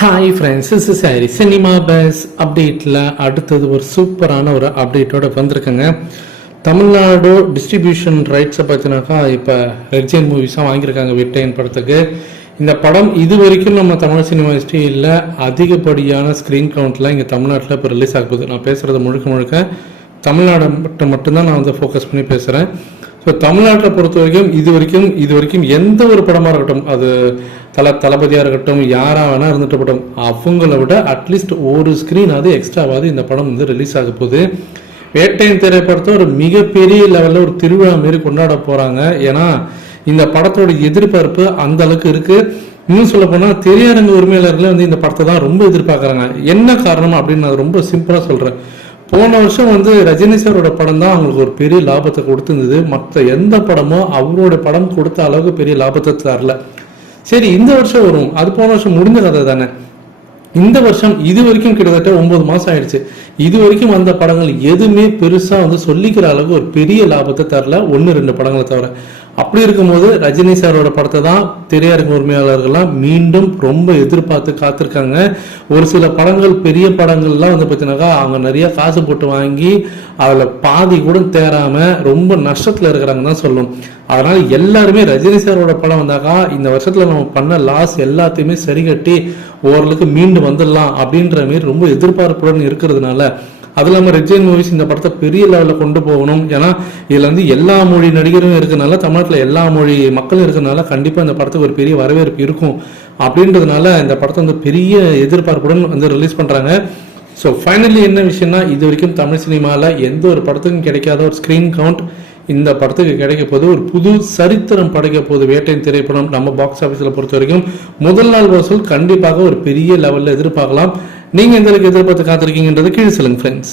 Hi friends is sorry cinema base அப்டேட்டில் அடுத்தது ஒரு சூப்பரான ஒரு அப்டேட்டோட வந்திருக்குங்க. தமிழ்நாடு டிஸ்ட்ரிபியூஷன் ரைட்ஸை பார்த்தினாக்கா இப்போ ரெட்ஜைன் மூவிஸாக வாங்கியிருக்காங்க விட்டையன் படத்துக்கு. இந்த படம் இது வரைக்கும் நம்ம தமிழ் சினிமா ஹிஸ்ட்ரியில் அதிகப்படியான ஸ்க்ரீன் கவுண்ட்டில் இங்கே தமிழ்நாட்டில் இப்போ ரிலீஸ் ஆக போகுது. நான் பேசுகிறது முழுக்க முழுக்க தமிழ்நாடு மட்டும் மட்டும்தான் நான் வந்து ஃபோக்கஸ் பண்ணி பேசுகிறேன் ஸோ தமிழ்நாட்டில் பொறுத்த வரைக்கும் இது வரைக்கும் இது வரைக்கும் எந்த ஒரு படமாக இருக்கட்டும் அது தல தளபதியாக இருக்கட்டும் யாராக வேணால் இருந்துட்டு போட்டோம் அவங்கள விட அட்லீஸ்ட் ஒரு ஸ்க்ரீன் அது எக்ஸ்ட்ராவாவது இந்த படம் வந்து ரிலீஸ் ஆக போகுது. வேட்டையின் திரைப்படத்தை ஒரு மிகப்பெரிய லெவலில் ஒரு திருவிழா மாரி கொண்டாட போகிறாங்க ஏன்னா இந்த படத்தோட எதிர்பார்ப்பு அந்த அளவுக்கு இருக்குது இன்னும் சொல்ல போனால் திரையரங்கு உரிமையாளர்களே வந்து இந்த படத்தை தான் ரொம்ப எதிர்பார்க்குறாங்க. என்ன காரணம் அப்படின்னு நான் ரொம்ப சிம்பிளாக சொல்கிறேன் போன வருஷம் வந்து ரஜினி சாரோட படம் தான் அவங்களுக்கு ஒரு பெரிய லாபத்தை கொடுத்துருந்தது. மற்ற எந்த படமோ அவரோட படம் கொடுத்த அளவுக்கு பெரிய லாபத்தை தரல. சரி இந்த வருஷம் வரும். அது போன வருஷம் முடிஞ்ச கதை தானே. இந்த வருஷம் இது வரைக்கும் கிட்டத்தட்ட ஒன்பது மாசம் ஆயிடுச்சு. இது வரைக்கும் வந்த படங்கள் எதுவுமே பெருசா வந்து சொல்லிக்கிற அளவுக்கு ஒரு பெரிய லாபத்தை தரல. ஒன்று ரெண்டு படங்களை தவிர. அப்படி இருக்கும்போது ரஜினி சாரோட படத்தை தான் திரையரங்கு உரிமையாளர்கள்லாம் மீண்டும் ரொம்ப எதிர்பார்த்து காத்திருக்காங்க. ஒரு சில படங்கள் பெரிய படங்கள்லாம் வந்து பார்த்தீங்கன்னாக்கா அவங்க நிறைய காசு போட்டு வாங்கி அதில் பாதி கூட தேராம ரொம்ப நஷ்டத்தில் இருக்கிறாங்க தான் சொல்லும். அதனால எல்லாருமே ரஜினி சாரோட படம் வந்தாக்கா இந்த வருஷத்தில் நம்ம பண்ண லாஸ் எல்லாத்தையுமே சரி கட்டி ஓரளவுக்கு மீண்டு வந்துடலாம் அப்படின்ற மாரி ரொம்ப எதிர்பார்ப்புடன் இருக்கிறதுனால அது இல்லாமல் ரெஜின் மூவிஸ் இந்த படத்தை பெரிய லெவலில் கொண்டு போகணும். ஏன்னா இதில் வந்து எல்லா மொழி நடிகரும் இருக்கிறதுனால தமிழ்நாட்டில் எல்லா மொழி மக்களும் இருக்கிறனால கண்டிப்பாக இந்த படத்துக்கு ஒரு பெரிய வரவேற்பு இருக்கும். அப்படின்றதுனால இந்த படத்தை வந்து பெரிய எதிர்பார்ப்புடன் வந்து ரிலீஸ் பண்ணுறாங்க ஸோ ஃபைனலி என்ன விஷயம்னா இது வரைக்கும் தமிழ் சினிமாவில் எந்த ஒரு படத்துக்கும் கிடைக்காத ஒரு ஸ்க்ரீன் கவுண்ட் இந்த படத்துக்கு கிடைக்க போது ஒரு புது சரித்திரம் படைக்க போது வேட்டையின் திரைப்படம் நம்ம பாக்ஸ் ஆஃபீஸில் பொறுத்த வரைக்கும். முதல் நாள் வசூல் கண்டிப்பாக ஒரு பெரிய லெவலில் எதிர்பார்க்கலாம். நீங்கள் எந்த அளவுக்கு எதிர்பார்த்து காத்திருக்கீங்கன்றது கீழே சொல்லுங்கள் ஃப்ரெண்ட்ஸ்